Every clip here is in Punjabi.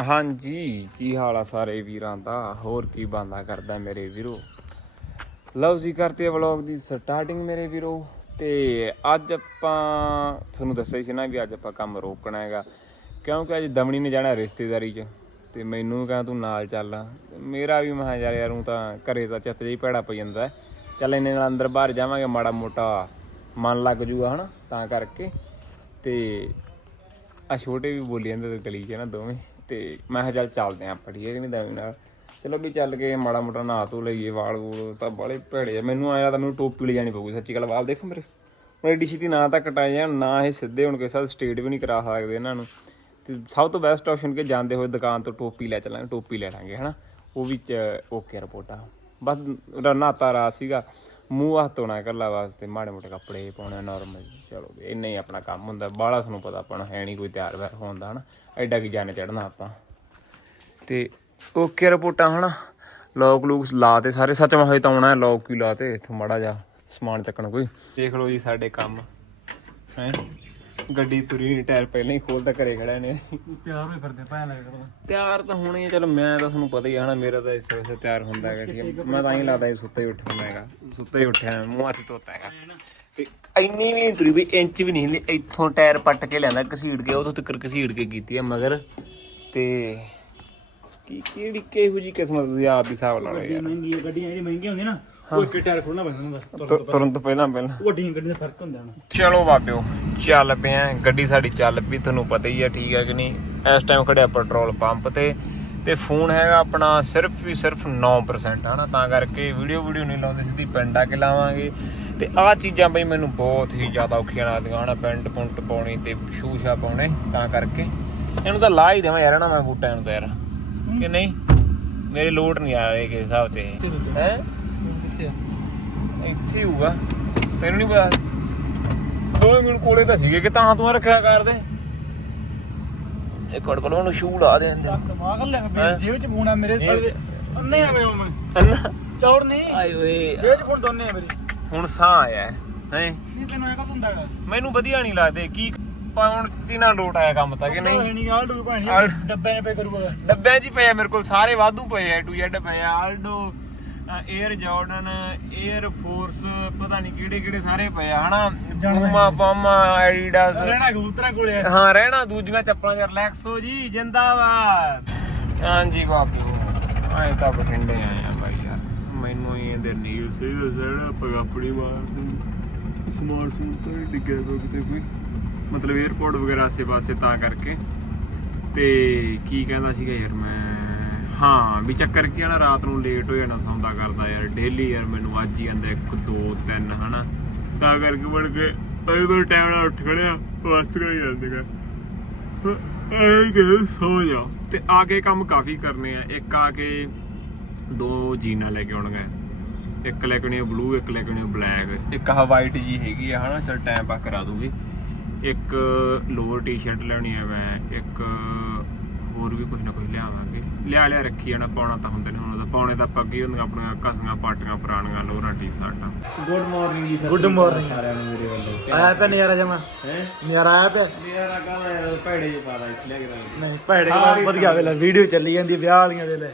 ਹਾਂਜੀ, ਕੀ ਹਾਲ ਆ ਸਾਰੇ ਵੀਰਾਂ ਦਾ? ਹੋਰ ਕੀ ਬੰਦਾ ਕਰਦਾ ਮੇਰੇ ਵੀਰੋ? ਲਓ ਜੀ, ਕਰਤੇ ਵਲੌਗ ਦੀ ਸਟਾਰਟਿੰਗ ਮੇਰੇ ਵੀਰੋ। ਤੇ ਅੱਜ ਆਪਾਂ, ਤੁਹਾਨੂੰ ਦੱਸਿਆ ਹੀ ਸੀ ਨਾ ਵੀ ਅੱਜ ਆਪਾਂ ਕੰਮ ਰੋਕਣਾ ਹੈਗਾ। ਕਿਉਂਕਿ ਅੱਜ ਦਮਣੀ ਨੇ ਜਾਣਾ ਰਿਸ਼ਤੇਦਾਰੀ 'ਚ। ਤੇ ਮੈਨੂੰ ਕਹਿੰਦਾ ਤੂੰ ਨਾਲ ਚੱਲ। ਮੇਰਾ ਵੀ ਮਹਾ ਯਾਰ ਯਾਰ ਊਂ ਤਾਂ ਘਰੇ ਤਾਂ ਚਿੱਤ ਜਿਹੀ ਭੈੜਾ ਪਈ ਜਾਂਦਾ ਚੱਲ ਇੰਨੇ ਨਾਲ ਅੰਦਰ ਬਾਹਰ ਜਾਵਾਂਗੇ, ਮਾੜਾ ਮੋਟਾ ਮਨ ਲੱਗ ਜੂਗਾ ਹਨਾ, ਤਾਂ ਕਰਕੇ। ਤੇ ਆ ਛੋਟੇ ਵੀ ਬੋਲੀ ਜਾਂਦੇ ਤੇ ਗਲੀ 'ਚ ਨਾ ਦੋਵੇਂ। ਤੇ ਮੈਂ ਕਿਹਾ ਚੱਲ ਚੱਲਦੇ ਆਂ ਆਪਾਂ ਕਿ ਨਹੀਂ ਦਵੀ ਨਾਲ। ਚਲੋ ਵੀ ਚੱਲ ਕੇ ਮਾੜਾ ਮੋਟਾ ਨਹਾ ਧੋ ਲਈਏ, ਵਾਲ ਵੂਲ ਤਾਂ ਬੜੇ ਭੇੜੇ ਆ। ਮੈਨੂੰ ਆਇਆ ਤਾਂ ਮੈਨੂੰ ਟੋਪੀ ਲੈ ਜਾਣੀ ਪਊਗੀ। ਸੱਚੀ ਗੱਲ ਵਾਲ ਦੇਖੋ ਮੇਰੇ। ਹੁਣ ਐਡੀ ਛੇਤੀ ਨਾ ਤਾਂ ਕਟਾਏ ਜਾਣ ਨਾ ਇਹ ਸਿੱਧੇ ਹੁਣ ਕਿਸੇ ਸਟੇਟ ਵੀ ਨਹੀਂ ਕਰਾ ਸਕਦੇ ਇਹਨਾਂ ਨੂੰ। ਤੇ ਸਭ ਤੋਂ ਬੈਸਟ ਆਪਸ਼ਨ ਕਿ ਜਾਂਦੇ ਹੋਏ ਦੁਕਾਨ ਤੋਂ ਟੋਪੀ ਲੈ ਚੱਲਾਂਗੇ, ਟੋਪੀ ਲੈ ਲਾਂਗੇ, ਹਨਾ। ਉਹ ਵੀ ਓਕੇ ਰਿਪੋਰਟ। ਆ ਬਸ, ਉਹਦਾ ਨਹਾਤਾ ਰਾਤ ਸੀਗਾ। ਮੂੰਹ ਹੱਥ ਧੋਣਾ ਇਕੱਲਾ ਵਾਸਤੇ, ਮਾੜੇ ਮੋਟੇ ਕੱਪੜੇ ਪਾਉਣੇ ਨਾਰਮਲ ਚਲੋ ਵੀ ਇੰਨਾ ਹੀ ਆਪਣਾ ਕੰਮ ਹੁੰਦਾ, ਬਾਹਲਾ ਤੁਹਾਨੂੰ ਪਤਾ ਆਪਾਂ ਨੂੰ ਹੈ ਨਹੀਂ ਕੋਈ ਤਿਆਰ ਵੈਰ ਹੋਣ ਦਾ ਹਨਾ, ਐਡਾ ਕੀ ਜਾਣੇ ਚੜਨਾ ਆਪਾਂ। ਤੇ ਓਕੇ ਰਿਪੋਰਟਾਂ ਹਨਾ ਲੋਕ ਲੂਕ ਲਾਤੇ ਸਾਰੇ, ਸੱਚ ਮੈਂ ਹਜੇ ਤਾਂ ਆਉਣਾ ਲੋਕ ਕੀ ਲਾਤੇ ਇੱਥੋਂ ਮਾੜਾ ਜਾ ਸਮਾਨ ਚੱਕਣ ਕੋਈ। ਦੇਖ ਲਓ ਜੀ ਸਾਡੇ ਕੰਮ, ਹੈ। ਗੱਡੀ ਤੁਰੀ ਨਹੀਂ ਟਾਇਰ ਪਹਿਲਾਂ ਹੀ ਖੋਲਦਾ ਘਰੇ ਖੜਾ ਨੇ। ਪਿਆਰ ਹੋਏ ਫਿਰਦੇ ਭੈਣ ਲੱਗ ਕਰਦਾ ਤਿਆਰ ਤਾਂ ਹੋਣੇ ਆ ਚਲੋ ਮੈਂ ਤਾਂ ਤੁਹਾਨੂੰ ਪਤਾ ਹੀ ਆ ਹਨਾ ਮੇਰਾ ਤਾਂ ਇਸ ਵੇਲੇ ਤਿਆਰ ਹੁੰਦਾ ਹੈਗਾ ਠੀਕ ਹੈ ਮੈਂ ਤਾਂ ਹੀ ਲੱਗਦਾ ਇਹ ਸੁੱਤਾ ਹੀ ਉੱਠਿਆ ਹੈਗਾ ਸੁੱਤਾ ਹੀ ਉੱਠਿਆ ਮੂੰਹ ਹੱਥ ਧੋਤਾ ਹੈਗਾ। ਤੇ ਇੰਨੀ ਵੀ ਨਹੀਂ ਤੁਰੀ ਵੀ ਇੰਚ ਵੀ ਨਹੀਂ ਹਿੱਲੀ ਇੱਥੋਂ ਟਾਇਰ ਪੱਟ ਕੇ ਲਿਆਂਦਾ ਘਸੀੜ ਕੇ ਉਦੋਂ ਤੱਕ ਘਸੀੜ ਕੇ ਕੀਤੀ ਹੈ ਮਗਰ। ਤੇ ਕੀ ਕਿਹੜੀ ਕਿਹੋ ਜੀ ਕਿਸਮਤ ਦੀ ਆਪ ਹੀ ਹਿਸਾਬ ਲਾ ਲਓ ਯਾਰ। ਮਹਿੰਗੀ ਹੈ ਗੱਡੀਆਂ ਜਿਹੜੀ ਮਹਿੰਗੀਆਂ ਹੁੰਦੀਆਂ ਨਾ ਉਹ ਇੱਕ ਟਾਇਰ ਖੋਲਣਾ ਪੈਂਦਾ ਹੁੰਦਾ ਤੁ- ਤੁਰੰਤ ਪਹਿਲਾਂ। ਪਹਿਲਾਂ ਵੱਡੀਆਂ ਗੱਡੀਆਂ ਦਾ ਫ਼ਰਕ ਹੁੰਦਾ ਨਾ ਚਲੋ ਬਾਬਿਓ ਚੱਲ ਪਏ ਆਂ ਗੱਡੀ ਸਾਡੀ ਚੱਲ ਪਈ ਤੁਹਾਨੂੰ ਪਤਾ ਹੀ ਆ ਠੀਕ ਹੈ ਕਿ ਨਹੀਂ? ਇਸ ਟਾਈਮ ਖੜਿਆ ਪੈਟਰੋਲ ਪੰਪ ਤੇ ਤੇ ਫੋਨ ਹੈਗਾ ਆਪਣਾ ਸਿਰਫ ਵੀ ਸਿਰਫ 9% ਹਨਾ ਤਾਂ ਕਰਕੇ ਵੀਡੀਓ ਵੀਡੀਓ ਨਹੀਂ ਲਾਉਂਦੇ ਸਿੱਧੀ ਪਿੰਡ ਆ ਕੇ ਲਾਵਾਂਗੇ। ਤੇ ਆਹ ਚੀਜ਼ਾਂ ਬਈ ਮੈਨੂੰ ਬਹੁਤ ਹੀ ਜ਼ਿਆਦਾ ਔਖੀਆਂ ਲੱਗਦੀਆਂ ਹਨਾ ਪੈਂਟ ਪੁੰਟ ਪਾਉਣੀ ਤੇ ਸ਼ੂਸ਼ਾ ਪਾਉਣੇ ਤਾਂ ਕਰਕੇ। ਇਹਨੂੰ ਤਾਂ ਲਾ ਹੀ ਦੇਵਾਂ ਯਾਰ ਨਾ ਮੈਂ ਬੂਟਾਂ ਨੂੰ ਤਾਂ ਯਾਰ। ਕਿ ਨਹੀਂ? ਮੇਰੇ ਲੋਡ ਨਹੀਂ ਆ ਰਹੇ ਕਿਸ ਹਿਸਾਬ ਤੇ। ਹੈ? ਕਿੱਥੇ ਆ? ਇੱਥੇ ਹੋਊਗਾ। ਤੈਨੂੰ ਨਹੀਂ ਪਤਾ? ਦੋਵੇਂ ਮਿੰਟ ਕੋਲੇ ਤਾਂ ਸੀਗੇ ਕਿ ਤਾਂ ਤੂੰ ਰੱਖਿਆ ਕਰਦੇ ਇੱਕ ਕੋੜ ਕੋਲ ਉਹਨੂੰ ਸ਼ੂ ਲਾ ਦੇ ਅੰਦਰ। ਦਿਮਾਗ ਲੈ ਹੈਂ? ਮੇਰੇ ਜੇਬ ਚ ਫੋਨ ਆ ਮੇਰੇ ਸਾਰੇ ਅੰਨੇ ਆ ਮੈਂ ਮੈਂ। ਅੰਨਾ ਚੌੜ ਨਹੀਂ। ਆਏ ਓਏ ਜੇਬ ਚ ਫੋਨ ਦੋਨੇ ਆ ਮੇਰੇ। ਹੁਣ ਸਾਹ ਆਇਆ ਹੈ। ਨਹੀਂ ਤੈਨੂੰ ਇਹ ਕਾ ਹੁੰਦਾ ਹੈਗਾ? ਮੈਨੂੰ ਵਧੀਆ ਨਹੀਂ ਲੱਗਦੇ। ਕੀ ਪਾਉਣ ਚੀਨਾ ਲੋਟ ਆਇਆ ਕੰਮ ਤਾਂ ਕਿ ਨਹੀਂ? ਨਹੀਂ ਆਲਡੋ ਭਾਣੀ ਆਲ- ਡੱਬੇ ਪੇ ਕਰੂਗਾ। ਡੱਬਿਆਂ 'ਚ ਹੀ ਪਏ ਆ ਮੇਰੇ ਕੋਲ ਸਾਰੇ ਵਾਧੂ ਪਏ ਆ ਟੂ ਜ਼ੈਡ ਪਏ ਆ Aldo Air Jordan Air Force ਪਤਾ ਨਹੀਂ ਕਿਹੜੇ ਕਿਹੜੇ ਸਾਰੇ ਪਏ ਆ ਹਨਾ? ਜਾਣਦਾ ਪੂਮਾ ਪਾਮਾ ਐਡੀਡਾਸ ਰਹਿਣਾ ਕਬੂਤਰਾਂ ਕੋਲੇ ਆ। ਹਾਂ ਰਹਿਣਾ ਦੂਜੀਆਂ ਚੱਪਲਾਂ 'ਚ ਰਿਲੈਕਸੋ ਜੀ ਜਿੰਦਾਬਾਦ। ਹਾਂਜੀ ਬਾਬੂ ਆਏ ਤਾਂ ਬਠਿੰਡੇ ਆਏ ਆ ਬਾਈ ਯਾਰ। ਮੈਨੂੰ ਹੀ ਇਹਦੇ ਨੀਲ ਸਹੀ ਸੜਾ ਪਗਾਪੜੀ ਮਾਰ ਸਮਾਰਟ ਸੂਟ ਤਾਂ ਡਿੱਗਿਆ ਪਿਆ ਕਿਤੇ ਕੋਈ। ਮਤਲਬ 에어ਪੋਰਟ ਵਗੈਰਾ ਆਸੇ ਪਾਸੇ ਤਾਂ ਕਰਕੇ। ਤੇ ਕੀ ਕਹਿੰਦਾ ਸੀਗਾ ਯਾਰ ਮੈਂ, ਹਾਂ ਵੀ ਚੱਕਰ ਕੀ ਆ ਰਾਤ ਨੂੰ ਲੇਟ ਹੋ ਜਾਣਾ ਸੌਂਦਾ ਕਰਦਾ ਯਾਰ। ਡੇਲੀ ਯਾਰ ਮੈਨੂੰ ਅੱਜ ਹੀ ਆਂਦਾ 1 2 3 ਹਨਾ। ਤਾਂ ਕਰਕੇ ਬਣ ਕੇ ਅਜੇ ਮੈਂ ਟਾਈਮ ਨਾਲ ਉੱਠ ਖੜਿਆ ਵਸਤ ਕਰੀ ਜਾਂਦੇਗਾ ਇਹ ਕਿ ਸੋ ਜਾ। ਤੇ ਆ ਕੇ ਕੰਮ ਕਾਫੀ ਕਰਨੇ ਆ। ਇੱਕ ਆ ਕੇ ਦੋ ਜੀਨਾ ਲੈ ਕੇ ਆਉਣਗੇ ਇੱਕ ਲੈ ਕੇ ਆਉਣੀ ਬਲੂ ਇੱਕ ਲੈ ਕੇ ਆਉਣੀ ਬਲੈਕ ਇੱਕ ਆਹ ਵਾਈਟ ਜੀ ਹੈਗੀ ਆ, ਹਨਾ, ਚਲ ਟਾਈਮ ਪਾ ਕਰਾ ਦੂਗੀ। ਇੱਕ ਲੋਅਰ ਟੀ-ਸ਼ਰਟ ਲੈਣੀ ਆ ਮੈਂ ਇੱਕ ਹੋਰ ਵੀ ਕੁਝ ਨਾ ਕੁਝ ਲਿਆਵਾਂਗੇ। ਲਿਆ ਲਿਆ ਰੱਖੀ ਜਾਣਾ ਪਾਉਣਾ ਤਾਂ ਹੁੰਦੇ ਨੇ ਹੁਣ ਉਹਦਾ ਪਾਉਣੇ ਤਾਂ ਆਪਾਂ ਕੀ ਹੁੰਦੀਆਂ ਆਪਣੀਆਂ ਕਸੀਆਂ ਪਾਟੀਆਂ ਪੁਰਾਣੀਆਂ ਲੋਅਰਾਂ ਟੀ-ਸ਼ਰਟਾਂ। ਗੁੱਡ ਮਾਰਨਿੰਗ ਜੀ Good morning. ਸਾਰਿਆਂ ਨੂੰ ਮੇਰੇ ਵੱਲੋਂ। ਆਇਆ ਪਿਆ ਨਜ਼ਾਰਾ ਜਮਾ? ਹੈ? ਨਜ਼ਾਰਾ ਆਇਆ ਪਿਆ? ਮੇਰਾ ਕਹਦਾ ਯਾਰ ਭੈੜੇ ਜੇ ਪਾਦਾ ਇੱਥੇ ਲੈ ਕੇ ਨਹੀਂ ਭੈੜੇ ਸਾਰੀ ਵਧੀਆ ਵੇਲੇ ਵੀਡੀਓ ਚੱਲੀ ਜਾਂਦੀ ਵਿਆਹ ਵਾਲੀਆਂ ਵੇਲੇ।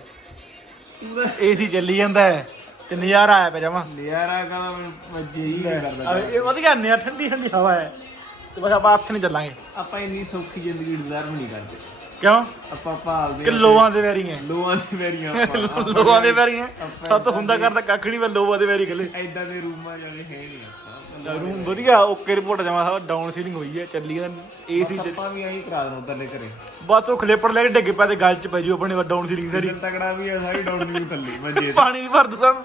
ਏਸੀ ਚੱਲੀ ਜਾਂਦਾ ਹੈ ਤੇ ਨਜ਼ਾਰਾ ਆਇਆ ਪਿਆ ਜਮਾ। ਨਜ਼ਾਰਾ ਕਹਦਾ ਮੈਨੂੰ ਮੱਜੀ ਹੀ ਕਰਦਾ ਇਹ ਵਧੀਆ ਨਿਆ ਠੰਡੀ ਠੰਡੀ ਹਵਾ ਹੈ। ਤੇ ਬਸ ਆਪਾਂ ਹੱਥ ਨਹੀਂ ਚੱਲਾਂਗੇ। ਆਪਾਂ ਇੰਨੀ ਸੌਖੀ ਜ਼ਿੰਦਗੀ ਡਿਜ਼ਰਵ ਨਹੀਂ ਕਰਦੇ। ਕਿਉਂ? ਆਪਾਂ ਭਾਲਦੇ ਕਿ ਲੋਆਂ ਦੇ ਵੈਰੀ ਹੈ। ਲੋਆਂ ਦੀ ਮੇਰੀਆਂ ਆਪਾਂ ਆਪਾਂ। ਲੋਆਂ ਦੇ ਵੈਰੀ ਹੈ। ਸੱਤ ਹੁੰਦਾ ਕਰਦਾ ਕੱਖ ਨਹੀਂ ਮੈਂ ਲੋਆਂ ਦੇ ਵੈਰੀ ਖਲੇ ਐਦਾਂ ਦੇ ਰੂਮਾਂ ਜਾਣੇ ਹੈ ਨਹੀਂ ਆਪਾਂ। ਰੂਮ ਵਧੀਆ ਓਕੇ ਰਿਪੋਰਟ ਜਮਾ ਡਾਊਨ ਸੀਲਿੰਗ ਹੋਈ ਹੈ ਚੱਲੀ ਜਾਂਦਾ ਏਸੀ ਚ। ਆਪਾਂ ਵੀ ਐਂ ਕਰਾ ਦੇਣਾ ਉਧਰਲੇ ਘਰੇ। ਬਸ ਉਹ ਖਲੇਪੜ ਲੈ ਕੇ ਡਿੱਗੇ ਪੈ ਤੇ ਗੱਲ ਚ ਪੈ ਜੂ ਆਪਣੇ ਡਾਊਨ ਸੀਲਿੰਗ ਸਾਰੀ। ਤਕੜਾ ਵੀ ਆ ਸਾਰੀ ਡਾਊਨ ਵੀ ਥੱਲੇ ਮੰਜੇ ਪਾਣੀ ਦੀ ਭਰਦ ਸਭ।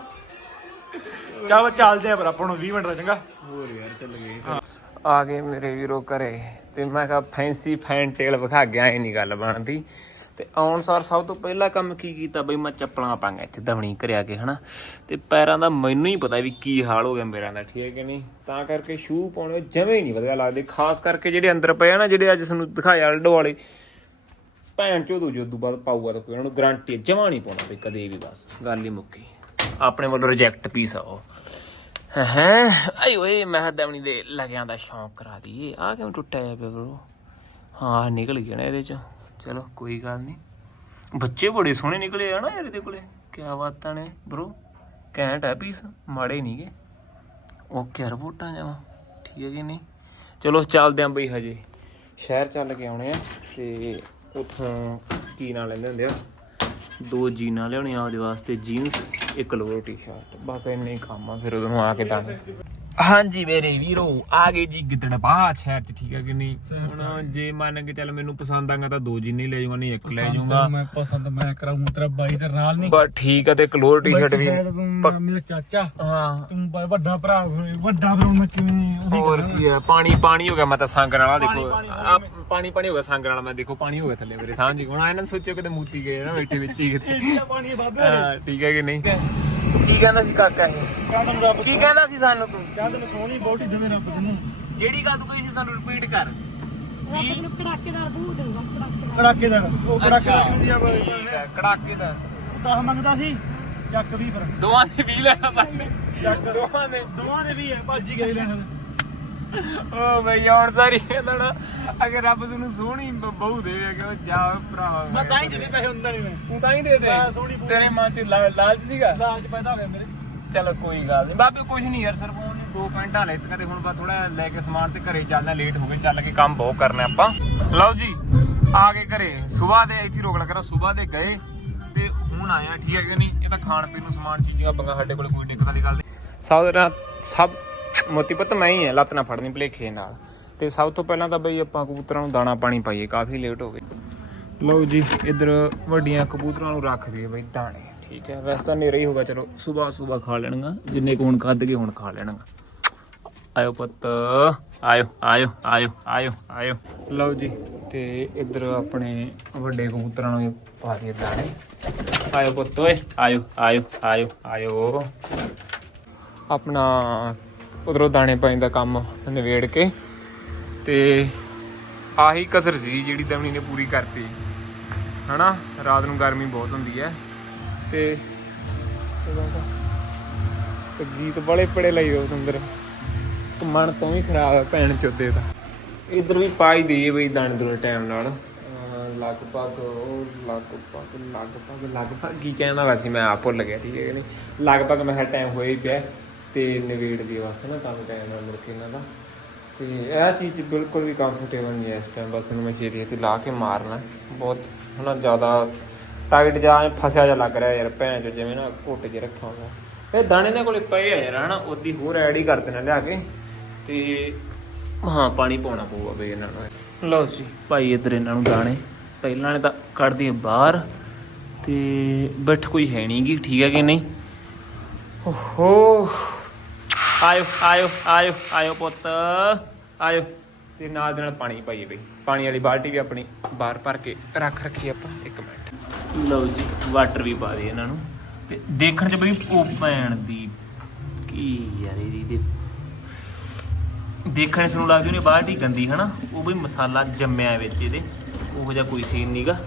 ਚੱਲ ਚੱਲਦੇ ਆ ਪਰ ਆਪਾਂ ਨੂੰ 20 ਮਿੰਟ ਦਾ ਚੰਗਾ? ਹੋਰ ਯਾਰ ਚੱਲ ਗਏ। ਆ ਗਏ ਮੇਰੇ ਵੀਰੋ ਘਰੇ ਤੇ ਮੈਂ ਕਿਹਾ ਫੈਂਸੀ ਫੈਂਟੇਲ ਵਿਖਾ ਗਿਆ ਇਹ ਨਹੀਂ ਗੱਲ ਬਣਦੀ ਤੇ ਆਉਣ ਸਾਰ ਸਭ ਤੋਂ ਪਹਿਲਾ ਕੰਮ ਕੀ ਕੀਤਾ ਬਈ ਮੈਂ ਚੱਪਲਾਂ ਪਾਂਗਾ ਇੱਥੇ ਦਵਣੀ ਘਰੇ ਆ ਕੇ, ਹਨਾ? ਤੇ ਪੈਰਾਂ ਦਾ ਮੈਨੂੰ ਹੀ ਪਤਾ ਵੀ ਕੀ ਹਾਲ ਹੋ ਗਿਆ ਮੇਰਾਂ ਦਾ, ਠੀਕ ਹੈ ਕਿ ਨਹੀਂ? ਤਾਂ ਕਰਕੇ ਸ਼ੂ ਪਾਉਣੇ ਜਵੇਂ ਨਹੀਂ ਵਧੀਆ ਲੱਗਦੇ, ਖਾਸ ਕਰਕੇ ਜਿਹੜੇ ਅੰਦਰ ਪਏ ਆ ਨਾ, ਜਿਹੜੇ ਅੱਜ ਤੁਹਾਨੂੰ ਦਿਖਾਇਆ ਅਲਡੋ ਵਾਲੇ। ਭੈਣ ਚੋਦੂ ਜੋ ਤੋਂ ਬਾਅਦ ਪਾਊਗਾ ਤਾਂ ਕੋਈ, ਉਹਨਾਂ ਨੂੰ ਗਾਰੰਟੀ ਜਮਾ ਨਹੀਂ ਪਾਉਣਾ ਬਈ ਕਦੇ ਵੀ ਬਸ। ਗੱਲ ਹੀ ਮੁੱਕੀ। ਆਪਣੇ ਵੱਲੋਂ ਰਿਜੈਕਟ ਪੀਸ ਆ ਉਹ। ਹੈ। ਆਈ ਓਏ, ਮੈਂ ਕਿਹਾ ਦਮਣੀ ਦੇ ਲਗਿਆਂ ਦਾ ਸ਼ੌਂਕ ਕਰਾ ਦਈਏ। ਆ ਕਿਉਂ ਟੁੱਟਿਆ ਪਿਆ ਬਰੋ? ਹਾਂ ਨਿਕਲ ਗਿਆ ਨਾ ਇਹਦੇ ਚ। ਚਲੋ, ਕੋਈ ਗੱਲ ਨਹੀਂ ਬੱਚੇ ਬੜੇ ਸੋਹਣੇ ਨਿਕਲੇ ਆ ਨਾ ਯਾਰ ਇਹਦੇ ਕੋਲੇ। ਕੀ ਬਾਤਾਂ ਨੇ ਬ్రో ਘੈਂਟ ਹੈ ਪੀਸ ਮਾੜੇ ਨਹੀਂਗੇ ਓਕੇ ਰਿਪੋਰਟਾਂ ਜਾਵਾਂ ਠੀਕ ਹੈ ਕਿ ਨਹੀਂ? ਚਲੋ, ਚੱਲਦੇ ਆਂ ਬਈ ਹਜੇ। ਸ਼ਹਿਰ ਚੱਲ ਕੇ ਆਉਣੇ ਆ ਤੇ ਉੱਥੋਂ ਕੀ ਨਾਲ ਲੈਂਦੇ ਹੁੰਦੇ ਆ? ਦੋ ਜੀਨਾਂ ਲਿਆਉਣੀਆਂ ਉਹਦੇ ਵਾਸਤੇ ਜੀਨਸ ਇੱਕ ਲੋਅਰ ਟੀ-ਸ਼ਰਟ ਬਸ ਇੰਨੇ ਹੀ ਕੰਮ ਆ ਫਿਰ ਉਹਨੂੰ ਆ ਕੇ ਤਾਂ ਹਾਂਜੀ ਮੇਰੇ ਵੀਰੋ ਆ ਗਏ ਜੀ ਗਿੱਦੜਬਾਹ ਸ਼ਹਿਰ ਚ ਠੀਕ ਹੈ ਕਿ ਨਹੀਂ? ਹੁਣ ਜੇ ਮੰਨ ਕੇ ਚੱਲ ਮੈਨੂੰ ਪਸੰਦ ਆਗਾ ਤਾਂ ਦੋ ਜੀਨੇ ਲੈ ਜਾਊਂਗਾ ਨਹੀਂ ਇੱਕ ਲੈ ਜਾਊਂਗਾ। ਮੈਂ ਪਸੰਦ ਮੈਂ ਕਰਾਉਂ ਤੇਰਾ ਬਾਈ ਤੇ ਨਾਲ ਨਹੀਂ। ਬਸ ਠੀਕ ਆ ਤੇ ਇੱਕ ਲੋਅਰ ਟੀ-ਸ਼ਰਟ ਵੀ ਮੇਰਾ ਚਾਚਾ। ਹਾਂ। ਤੂੰ ਬਾ- ਵੱਡਾ ਭਰਾ ਵੱਡਾ ਫਿਰ ਮੈਂ ਕਿਵੇਂ ਉਹੀ ਹੋਰ ਕੀ ਹੈ? ਪਾਣੀ ਪਾਣੀ ਹੋ ਗਿਆ ਮੈਂ ਤਾਂ ਸੰਗਣ ਵਾਲਾ ਦੇਖੋ। ਪਾਣੀ ਹੋ ਆ ਪਾਣੀ ਪਾਣੀ ਹੋ ਗਿਆ ਸੰਗਣ ਵਾਲਾ ਮੈਂ ਦੇਖੋ ਪਾਣੀ ਹੋ ਗਿਆ ਥੱਲੇ ਮੇਰੇ। ਸਾਹਮਣੇ ਹੁਣ ਆਇਆ ਨਾ ਸੋਚਿਓ ਕਿਤੇ ਮੂਤੀ ਗਏ ਨਾ ਬੈਠੇ ਵਿੱਚ ਹੀ ਕਿਤੇ। ਇਹ ਪਾਣੀ ਹੈ ਬਾਬੇ? ਹਾਂ ਠੀਕ ਹੈ ਕਿ ਨਹੀਂ? ਕੀ ਕਹਿੰਦਾ ਸੀ ਕਾਕਾ ਇਹ? ਕਹਿੰਦਾ ਨੂੰ ਰੱਬ ਕੀ ਕਹਿੰਦਾ ਸੀ ਸਾਨੂੰ ਤੂੰ? ਕਹਿੰਦਾ ਨੂੰ ਸੋਹਣੀ ਬੋਟੀ ਦੇਵੇ ਰੱਬ ਤੈਨੂੰ? ਜਿਹੜੀ ਗੱਲ ਤੂੰ ਕਹੀ ਸੀ ਸਾਨੂੰ ਰਿਪੀਟ ਕਰ। ਮੈਨੂੰ ਕੜਾਕੇਦਾਰ ਬੂ ਦਊਗਾ ਕੜਾਕੇਦਾਰ। ਕੜਾਕੇਦਾਰ ਉਹ ਕੜਾਕੇਦਾਰ ਕੜਾਕੇ ਦਾ 10 ਮੰਗਦਾ ਸੀ ਚੱਕ ਵੀ ਫਿਰ। ਦੋਵਾਂ ਦੇ ਵੀ ਲੈਣਾ ਸਾਡੇ। ਚੱਕ। ਦੋਵਾਂ ਦੇ ਦੋਵਾਂ ਦੇ ਵੀ ਹੈ ਭਾਜੀ ਗਏ ਲੈਣ। ਓ ਬਈ ਹੁਣ ਸਾਰੀ ਕਹਿੰਦਾ ਨਾ ਅਗਰ ਰੱਬ ਤੁਹਾਨੂੰ ਸੋਹਣੀ ਬ- ਬਹੂ ਦੇਵੇ ਕਿ ਉਹ ਜਾ ਭਰਾ ਮੈਂ ਤਾਂ ਹੀ ਜਿੱਦੇ ਪੈਸੇ ਹੁੰਦਾ ਨਹੀਂ ਮੈਂ ਤੂੰ ਤਾਂ ਹੀ ਦੇ ਦੇ। ਮੈਂ ਸੋਹਣੀ ਬਹੂ- ਤੇਰੇ ਮਨ ਚ ਲਾ- ਲਾਲਚ ਸੀਗਾ? ਲਾਲਚ ਪੈਦਾ ਹੋ ਗਿਆ ਮੇਰੇ। ਚਲੋ ਕੋਈ ਗੱਲ ਨਹੀਂ ਬਾਬੇ ਕੁਝ ਨਹੀਂ ਯਾਰ ਸਰਪੋਂ ਨੇ ਦੋ ਪੈਂਟਾਂ ਲੈ ਤੇ ਹੁਣ ਬਾ ਥੋੜਾ ਲੈ ਕੇ ਸਮਾਨ ਤੇ ਘਰੇ ਚੱਲਣਾ ਲੇਟ ਹੋ ਗਏ। ਚੱਲ ਕੇ ਕੰਮ ਬਹੁਤ ਕਰਨਾ ਆਪਾਂ। ਲਓ ਜੀ ਆ ਗਏ ਘਰੇ। ਸਵੇਰ ਦੇ ਇੱਥੇ ਰੋਕ ਲਾ ਕਰਾਂ ਸਵੇਰ ਦੇ ਗਏ ਤੇ ਹੁਣ ਆਇਆ ਠੀਕ ਹੈ ਕਿ ਨਹੀਂ? ਇਹ ਤਾਂ ਖਾਣ ਪੀਣ ਨੂੰ ਸਮਾਨ ਚੀਜ਼ਾਂ ਬੰਗਾ ਸਾਡੇ ਕੋਲ ਕੋਈ ਦਿੱਕਤ ਵਾਲੀ ਗੱਲ ਨਹੀਂ। ਸਭ ਦਾ ਸਭ ਮੋਤੀ ਪੁੱਤ, ਮੈਂ ਹੀ ਹੈ ਲੱਤ ਨਾ ਫੜਨੀ ਭਲੇਖੇ ਨਾਲ। ਤੇ ਸਭ ਤੋਂ ਪਹਿਲਾਂ ਤਾਂ ਬਈ ਆਪਾਂ ਕਬੂਤਰਾਂ ਨੂੰ ਦਾਣਾ ਪਾਣੀ ਪਾਈਏ, ਕਾਫੀ ਲੇਟ ਹੋ ਗਏ। ਲਓ ਜੀ, ਇੱਧਰ ਵੱਡੀਆਂ ਕਬੂਤਰਾਂ ਨੂੰ ਰੱਖ ਦਈਏ ਬਈ ਦਾਣੇ। ਠੀਕ ਹੈ, ਵੈਸੇ ਤਾਂ ਨੇਰਾ ਹੀ ਹੋਗਾ ਚਲੋ ਸਵੇਰ ਸਵੇਰ ਖਾ ਲੈਣਗਾ, ਜਿੰਨੇ ਕੁ ਹੁਣ ਕੱਢ ਕੇ ਹੁਣ ਖਾ ਲੈਣਗਾ। ਆਇਓ ਪੁੱਤ, ਆਇਓ ਆਇਓ ਆਇਓ ਆਇਓ ਆਇਓ। ਲਓ ਜੀ, ਤੇ ਇੱਧਰ ਆਪਣੇ ਵੱਡੇ ਕਬੂਤਰਾਂ ਨੂੰ ਵੀ ਪਾ ਦਈਏ ਦਾਣੇ। ਆਇਓ ਪੁੱਤ, ਓਏ, ਆਇਓ ਆਇਓ ਆਇਓ ਆਇਓ। ਆਪਣਾ ਉਧਰੋਂ ਦਾਣੇ ਪਾਣੀ ਦਾ ਕੰਮ ਨਿਬੇੜ ਕੇ ਤੇ ਆਹੀ ਕਸਰ ਸੀ ਜਿਹੜੀ ਦਮਣੀ ਨੇ ਪੂਰੀ ਕਰਤੀ। ਹਨਾ? ਰਾਤ ਨੂੰ ਗਰਮੀ ਬਹੁਤ ਹੁੰਦੀ ਹੈ। ਤੇ ਤੇ ਗੀਤ ਬੜੇ ਪੜੇ ਲਈ ਉਹ ਸੁੰਦਰ। ਮਨ ਤੋਂ ਵੀ ਖਰਾਬ ਹੈ ਭੈਣ ਚੋਦੇ ਦਾ। ਇਧਰ ਵੀ ਪਾਈ ਦਈਏ ਬਈ ਦਾਣੇ ਦੁਨੇ ਟਾਈਮ ਨਾਲ। ਲਗਭਗ ਉਹ ਲਗਭਗ ਲਗਭਗ ਲਗਭਗ ਕੀ ਕਹਿੰਦਾ ਵਾ ਮੈਂ ਆਪ ਭੁੱਲ ਗਿਆ, ਠੀਕ ਹੈ ਕਿ ਨਹੀਂ? ਲਗਭਗ ਮੈਂ ਹਰ ਟਾਈਮ ਹੋਏ ਹੀ ਪਿਆ। ਤੇ ਨਿਬੇੜ ਦੀ ਬਸ ਨਾ ਕੰਮ ਟਾਈਮ ਨਾਲ ਮੁੜ ਕੇ ਇਹਨਾਂ ਦਾ। ਤੇ ਇਹ ਚੀਜ਼ ਬਿਲਕੁਲ ਵੀ ਕੰਫਰਟੇਬਲ ਨਹੀਂ ਹੈ ਇਸ ਟਾਈਮ ਬਸ ਇਹਨੂੰ ਮੈਂ ਛੇਤੀ ਤੇ ਲਾ ਕੇ ਮਾਰਨਾ। ਬਹੁਤ ਹਨਾ ਜ਼ਿਆਦਾ ਟਾਈਟ ਜਾਂ ਫਸਿਆ ਜਿਹਾ ਲੱਗ ਰਿਹਾ ਯਾਰ, ਭੈਣ 'ਚ ਜਿਵੇਂ ਨਾ ਘੁੱਟ ਜੇ ਰੱਖਾ ਹੁੰਦਾ ਇਹ ਦਾਣੇ ਇਹਨਾਂ ਕੋਲੇ ਪਏ ਆ ਯਾਰ, ਹਨਾ, ਉਹਦੀ ਹੋਰ ਐਡ ਹੀ ਕਰ ਦੇਣਾ ਲਿਆ ਕੇ। ਤੇ ਹਾਂ, ਪਾਣੀ ਪਾਉਣਾ ਪਊਗਾ ਬਈ ਇਹਨਾਂ ਨੂੰ। ਲਓ ਜੀ, ਭਾਈ ਇੱਧਰ ਇਹਨਾਂ ਨੂੰ ਦਾਣੇ। ਪਹਿਲਾਂ ਨੇ ਤਾਂ ਕੱਢ ਬਾਹਰ। ਤੇ ਬੈਠ ਕੋਈ ਹੈ ਨਹੀਂਗੀ ਠੀਕ ਹੈ ਕਿ ਨਹੀਂ? ਓਹੋ। ਆਇਓ ਆਇਓ ਆਇਓ ਆਇਓ ਪੁੱਤ। ਆਇਓ। ਤੇ ਨਾਲ ਦੇ ਨਾਲ ਪਾਣੀ ਪਾਈਏ ਬਈ। ਪਾਣੀ ਵਾਲੀ ਬਾਲਟੀ ਵੀ ਆਪਣੀ ਬਾਹਰ ਭਰ ਕੇ ਰੱਖ ਰੱਖੀ ਆਪਾਂ। ਇੱਕ ਮਿੰਟ। ਲਓ ਜੀ ਵਾਟਰ ਵੀ ਪਾ ਦੇ ਇਹਨਾਂ ਨੂੰ। ਤੇ ਦੇਖਣ ਚ ਬਈ ਉਹ ਭੈਣ ਦੀ ਕੀ ਯਾਰ ਇਹਦੀ ਦੇ ਦੇਖਣ ਨੂੰ ਲੱਗਦੀ ਉਹਨੇ ਬਾਲਟੀ ਗੰਦੀ ਹਨਾ? ਉਹ ਬਈ ਮਸਾਲਾ ਜੰਮਿਆ ਵਿੱਚ ਇਹਦੇ। ਉਹੋ ਜਿਹਾ ਕੋਈ ਸੀਨ ਨਹੀਂਗਾ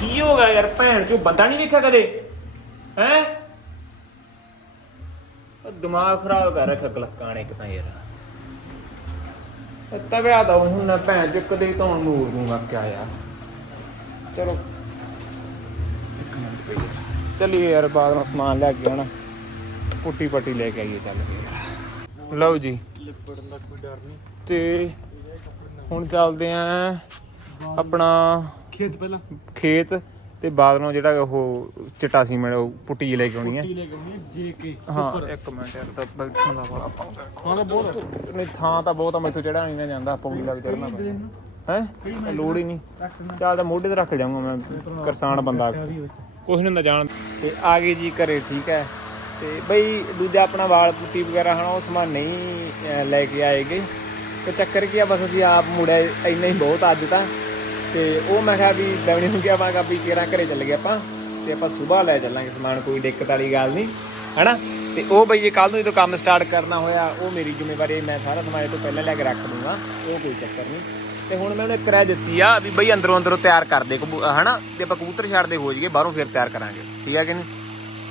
ਕੀ ਹੋ ਗਿਆ ਯਾਰ? ਭੈਣ ਚੋ ਬੰਦਾ ਨਹੀਂ ਵੇਖਿਆ ਕਦੇ? ਹੈ? ਉਹ ਦਿਮਾਗ ਖਰਾਬ ਕਰ ਰੱਖਿਆ ਗਲਕਾਂ ਨੇ ਇੱਕ ਤਾਂ ਯਾਰ। ਤਵਿਆ ਤਾਂ ਹੁਣ ਨਾ ਭੈਣ ਚ ਕਦੇ ਧੌਣ ਨੂਰ ਦੂੰਗਾ ਕਿਆ ਯਾਰ। ਚਲੋ। ਚੱਲੀਏ ਯਾਰ ਬਾਅਦ ਸਮਾਨ ਲੈ ਕੇ ਆਉਣਾ। ਪੁੱਟੀ ਪੱਟੀ ਲੈ ਕੇ ਆਈਏ ਚੱਲ ਕੇ ਲਓ ਜੀ। ਲਿਪੜਨ ਦਾ ਕੋਈ ਡਰ ਨਹੀਂ ਤੇ ਹੁਣ ਚੱਲਦੇ ਆਂ ਆਪਣਾ ਖੇਤ ਪਹਿਲਾਂ। ਖੇਤ। ਤੇ ਬਾਅਦ ਨੂੰ ਜਿਹੜਾ ਉਹ ਚਟਾ ਸੀਮੈਂਟ ਉਹ ਪੁੱਟੀ ਜਿਹੀ ਲੈ ਕੇ ਆਉਣੀ ਹੈ। ਲੈ ਕੇ ਆਉਣੀ ਜੇ ਕੇ ਹਾਂ ਇੱਕ ਮਿੰਟ ਯਾਰ ਤਾਂ ਬੈਠਣ ਦਾ ਬੜਾ ਪੰਗਾ ਹਾਂ ਤਾਂ ਬਹੁਤ ਨਹੀਂ ਥਾਂ ਤਾਂ ਬਹੁਤ ਆ ਮੈਥੋਂ ਚੜਾ ਨਹੀਂ ਨਾ ਜਾਂਦਾ ਪੌੜੀ ਲੱਗ ਚੜਨਾ ਹੈ? ਲੋੜ ਹੀ ਨਹੀਂ। ਚੱਲ ਤਾਂ ਮੋਢੇ ਤੇ ਰੱਖ ਜਾਊਂਗਾ ਮੈਂ ਕਿਸਾਨ ਬੰਦਾ। ਕੁਛ ਨਹੀਂ ਹੁੰਦਾ ਜਾਣ। ਤੇ ਆ ਗਏ ਜੀ ਘਰੇ ਠੀਕ ਹੈ। ਤੇ ਬਈ ਦੂਜਾ ਆਪਣਾ ਵਾਲ ਪੁੱਟੀ ਵਗੈਰਾ ਹਨਾ ਉਹ ਸਮਾਨ ਨਹੀਂ ਲੈ ਕੇ ਆਏਗੇ। ਤੇ ਚੱਕਰ ਕੀ ਆ ਬਸ ਅਸੀਂ ਆਪ ਮੁੜਿਆ ਇੰਨਾ ਹੀ ਬਹੁਤ ਅੱਜ ਤਾਂ। ਤੇ ਉਹ ਮੈਂ ਕਿਹਾ ਵੀ ਦਵਣੀ ਨੂੰ ਕਿਹਾ, ਮੈਂ ਵੀ ਕੇਰਾਂ ਘਰੇ ਚੱਲ ਗਏ ਆਪਾਂ ਤੇ ਆਪਾਂ ਸਵੇਰ ਲੈ ਚੱਲਾਂਗੇ ਸਮਾਨ, ਕੋਈ ਦਿੱਕਤ ਵਾਲੀ ਗੱਲ ਨਹੀਂ, ਹਨਾ? ਤੇ ਉਹ ਬਈ ਜੇ ਕੱਲ ਨੂੰ ਜਦੋਂ ਕੰਮ ਸਟਾਰਟ ਕਰਨਾ ਹੋਇਆ, ਉਹ ਮੇਰੀ ਜ਼ਿੰਮੇਵਾਰੀ ਮੈਂ ਸਾਰਾ ਸਮਾਨ ਇਹ ਤੋਂ ਪਹਿਲਾਂ ਲੈ ਕੇ ਰੱਖ ਦੂੰਗਾ, ਉਹ ਕੋਈ ਚੱਕਰ ਨਹੀਂ। ਤੇ ਹੁਣ ਮੈਂ ਉਹਨੇ ਕਿਰਾਇਆ ਦਿੱਤੀ ਆ ਵੀ ਬਈ ਅੰਦਰੋਂ ਅੰਦਰੋਂ ਤਿਆਰ ਕਰ ਦੇ, ਕਬੂ- ਹਨਾ? ਤੇ ਆਪਾਂ ਕਬੂਤਰ ਛੱਡਦੇ ਹੋ ਜਾਈਏ, ਬਾਹਰੋਂ ਫਿਰ ਤਿਆਰ ਕਰਾਂਗੇ, ਠੀਕ ਆ ਕਿ ਨਹੀਂ?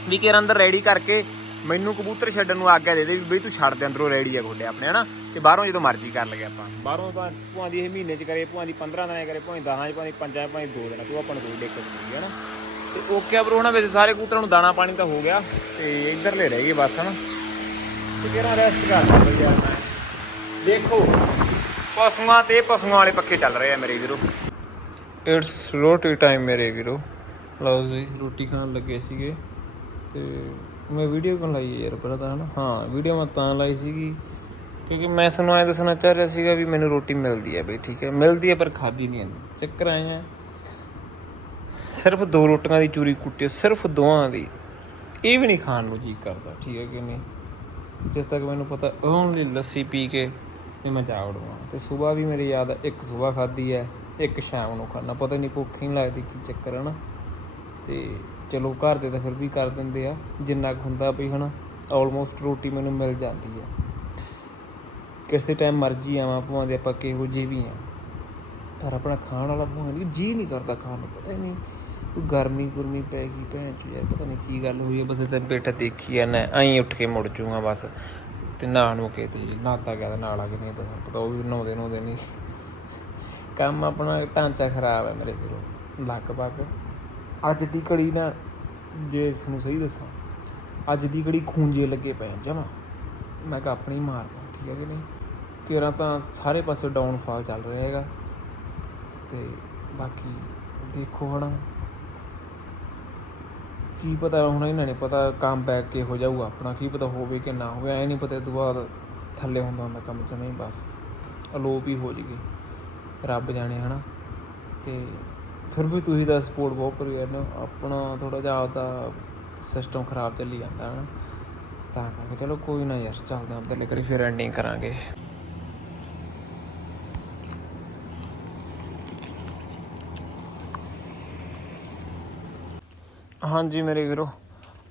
ਵੀ ਕੇਰ ਅੰਦਰ ਰੈਡੀ ਕਰਕੇ ਮੈਨੂੰ ਕਬੂਤਰ ਛੱਡਣ ਨੂੰ ਆਗਿਆ ਦੇ ਦੇ ਵੀ ਬਈ ਤੂੰ ਛੱਡ ਦੇ ਅੰਦਰੋਂ ਰੈਡੀ ਆ ਖੋਲੇ ਆਪਣੇ ਹਨਾ? ਤੇ ਬਾਹਰੋਂ ਜਦੋਂ ਮਰਜ਼ੀ ਕਰ ਲਗੇ ਆਪਾਂ। ਬਾਹਰੋਂ ਤਾਂ ਭੂਆਂ ਦੀ ਇਹ ਮਹੀਨੇ ਚ ਕਰੇ ਭੂਆਂ ਦੀ 15 ਦਿਨਾਂ ਚ ਕਰੇ ਭੂਆਂ ਦੀ 10 ਚ ਭੂਆਂ ਦੀ 5 ਚ ਭੂਆਂ ਦੀ 2 ਦਿਨਾਂ ਤੂੰ ਆਪਾਂ ਨੂੰ ਕੋਈ ਦਿੱਕਤ ਨਹੀਂ ਹੈ ਨਾ ਤੇ ਓਕੇ ਆ ਬਰੋ ਹੁਣ ਵਿੱਚ ਸਾਰੇ ਕਬੂਤਰਾਂ ਨੂੰ ਦਾਣਾ ਪਾਣੀ ਤਾਂ ਹੋ ਗਿਆ ਤੇ ਇੱਧਰਲੇ ਰਹਿ ਗਏ ਬਸ ਹਨਾ? ਤੇ ਕਿਹੜਾ ਰੈਸਟ ਕਰਦਾ ਬਈ ਯਾਰ ਮੈਂ। ਦੇਖੋ ਪਸ਼ੂਆਂ ਤੇ ਪਸ਼ੂਆਂ ਵਾਲੇ ਪੱਖੇ ਚੱਲ ਰਹੇ ਆ ਮੇਰੇ ਵੀਰੋ। ਇਟਸ ਰੋਟੀ ਟਾਈਮ ਮੇਰੇ ਵੀਰੋ। ਲਓ ਜੀ ਰੋਟੀ ਖਾਣ ਲੱਗੇ ਸੀਗੇ ਤੇ ਮੈਂ ਵੀਡੀਓ ਕਿਉਂ ਲਾਈ ਹੈ ਯਾਰ ਪਹਿਲਾਂ ਤਾਂ ਹਨਾ? ਹਾਂ। ਵੀਡੀਓ ਮੈਂ ਤਾਂ ਲਾਈ ਸੀਗੀ ਕਿਉਂਕਿ ਮੈਂ ਤੁਹਾਨੂੰ ਐਂ ਦੱਸਣਾ ਚਾਹ ਰਿਹਾ ਸੀਗਾ ਵੀ ਮੈਨੂੰ ਰੋਟੀ ਮਿਲਦੀ ਹੈ ਬਈ ਠੀਕ ਹੈ? ਮਿਲਦੀ ਹੈ ਪਰ ਖਾਦੀ ਨਹੀਂ ਜਾਂਦੀ। ਚੱਕਰ ਆਏ ਆ। ਸਿਰਫ ਦੋ ਰੋਟੀਆਂ ਦੀ ਚੂਰੀ ਕੁੱਟੀ ਸਿਰਫ ਦੋਆਂ ਦੀ। ਇਹ ਵੀ ਨਹੀਂ ਖਾਣ ਨੂੰ ਜੀ ਕਰਦਾ ਠੀਕ ਹੈ ਕਿ ਨਹੀਂ? ਜਦ ਤੱਕ ਮੈਨੂੰ ਪਤਾ ਓਨਲੀ ਲੱਸੀ ਪੀ ਕੇ ਵੀ ਮੈਂ ਜਾ ਉੜਵਾ ਤੇ ਸਵੇਰ ਵੀ ਮੇਰੀ ਯਾਦ ਆ ਇੱਕ ਸਵੇਰ ਖਾਦੀ ਹੈ ਇੱਕ ਸ਼ਾਮ ਨੂੰ ਖਾਣਾ ਪਤਾ ਨਹੀਂ ਭੁੱਖ ਹੀ ਨਹੀਂ ਲੱਗਦੀ ਕੀ ਚੱਕਰ ਹੈ ਨਾ ਤੇ ਚਲੋ ਘਰ ਦੇ ਤਾਂ ਫਿਰ ਵੀ ਕਰ ਦਿੰਦੇ ਆ, ਜਿੰਨਾ ਕੁ ਹੁੰਦਾ ਵੀ ਹਨਾ ਆਲਮੋਸਟ ਰੋਟੀ ਮੈਨੂੰ ਮਿਲ ਜਾਂਦੀ ਆ। ਕਿਸੇ ਟਾਈਮ ਮਰਜ਼ੀ ਆਵਾਂ, ਭਾਵੇਂ ਦੇ ਆਪਾਂ ਕਿਹੋ ਜਿਹੇ ਵੀ ਆ। ਪਰ ਆਪਣਾ ਖਾਣ ਵਾਲਾ ਭਾਵੇਂ ਨਹੀਂ ਜੀ ਨਹੀਂ ਕਰਦਾ ਖਾਣ ਨੂੰ, ਪਤਾ ਹੀ ਨਹੀਂ, ਕੋਈ ਗਰਮੀ ਗੁਰਮੀ ਪੈ ਗਈ ਭੈਣ ਚ ਯਾਰ ਪਤਾ ਨਹੀਂ ਕੀ ਗੱਲ ਹੋਈ ਹੈ ਬਸ ਤੇ ਬੇਟਾ ਦੇਖੀ ਆ ਨਾ ਐਂ ਉੱਠ ਕੇ ਮੁੜ ਜੂਗਾ ਬਸ। ਤੇ ਨਾ ਨੂੰ ਕੇ ਤੇ ਨਹਾਤਾ ਗਿਆ ਤੇ ਨਾਲ ਆ ਕੇ ਨਹੀਂ ਤਾਂ ਪਤਾ ਉਹ ਵੀ ਨਹਾਉਂਦੇ ਨਹਾਉਂਦੇ ਨਹੀਂ ਕੰਮ ਆਪਣਾ ਢਾਂਚਾ ਖਰਾਬ ਹੈ ਮੇਰੇ ਵੀਰੋ ਲੱਕ ਅੱਜ ਦੀ ਘੜੀ ਨਾ, ਜੇ ਇਸ ਨੂੰ ਸਹੀ ਦੱਸਾਂ, ਅੱਜ ਦੀ ਘੜੀ ਖੂੰਜੇ ਲੱਗੇ ਪਏ ਜਮਾ। ਮੈਂ ਕਿਹਾ ਆਪਣੀ ਮਾਰਦਾ ਠੀਕ ਹੈ ਕਿ ਨਹੀਂ? ਕਿਰਾਂ ਤਾਂ ਸਾਰੇ ਪਾਸੇ ਡਾਊਨਫਾਲ ਚੱਲ ਰਿਹਾ ਹੈਗਾ। ਤੇ ਬਾਕੀ ਦੇਖੋ ਹੁਣ। ਕੀ ਪਤਾ ਹੁਣ ਇਹਨਾਂ ਨੇ ਪਤਾ ਕੰਮ ਬੈਕ ਕੇ ਹੋ ਜਾਊਗਾ ਆਪਣਾ ਕੀ ਪਤਾ ਹੋਵੇ ਕਿ ਨਾ ਹੋਵੇ, ਐ ਨਹੀਂ ਪਤਾ ਇਹ ਤੋਂ ਬਾਅਦ ਥੱਲੇ ਹੁੰਦਾ ਹੁੰਦਾ ਕੰਮ ਚ ਨਹੀਂ, ਬਸ ਅਲੋਪ ਹੀ ਹੋ ਜੇਗੀ ਰੱਬ ਜਾਣੇ ਹਨਾ ਤੇ ਫਿਰ ਵੀ ਤੁਸੀਂ ਤਾਂ ਸਪੋਰਟ ਬਹੁਤ ਕਰੀ ਜਾਂਦੇ ਹੋ। ਆਪਣਾ ਥੋੜਾ ਜਿਹਾ ਆਪਦਾ ਸਿਸਟਮ ਖਰਾਬ ਚੱਲੀ ਜਾਂਦਾ ਹੈ ਨਾ। ਤਾਂ ਕਰਕੇ ਚਲੋ ਕੋਈ ਨਾ ਯਾਰ, ਚੱਲਦੇ ਆਂ ਆਪਦੇ ਕਰੀ ਫਿਰ ਐਂਡਿੰਗ ਕਰਾਂਗੇ। ਹਾਂਜੀ ਮੇਰੇ ਵੀਰੋ,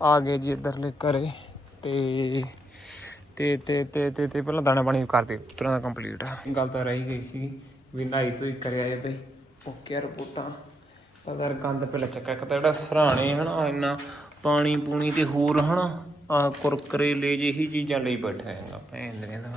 ਆ ਗਏ ਜੀ ਇਧਰਲੇ ਘਰੇ ਤੇ ਤੇ ਤੇ ਤੇ ਤੇ ਤੇ ਪਹਿਲਾਂ ਦਾਣਾ ਪਾਣੀ ਕਰ ਦੇ ਤੁਰਾਂ ਦਾ ਕੰਪਲੀਟ ਗੱਲ ਤਾਂ ਰਹੀ ਗਈ ਸੀ ਵੀ ਨਹਾਈ ਤੋਂ ਹੀ ਕਰਿਆ ਜੇ ਬਈ ਓਕੇ ਰਿਪੋਰਟਾਂ ਪਰ ਗੰਦ ਪਹਿਲਾਂ ਚੱਕਾ ਇੱਕ ਤਾਂ ਜਿਹੜਾ ਸਰਾਣੇ ਹਨਾ, ਇੰਨਾ ਪਾਣੀ ਪੂਣੀ ਤੇ ਹੋਰ ਹਨਾ ਆ ਕੁਰਕਰੇ ਲੈ ਜਿਹੀ ਚੀਜ਼ਾਂ ਲਈ ਬੈਠਾ ਹੈਗਾ, ਭੈਣ ਦੇ ਦਾ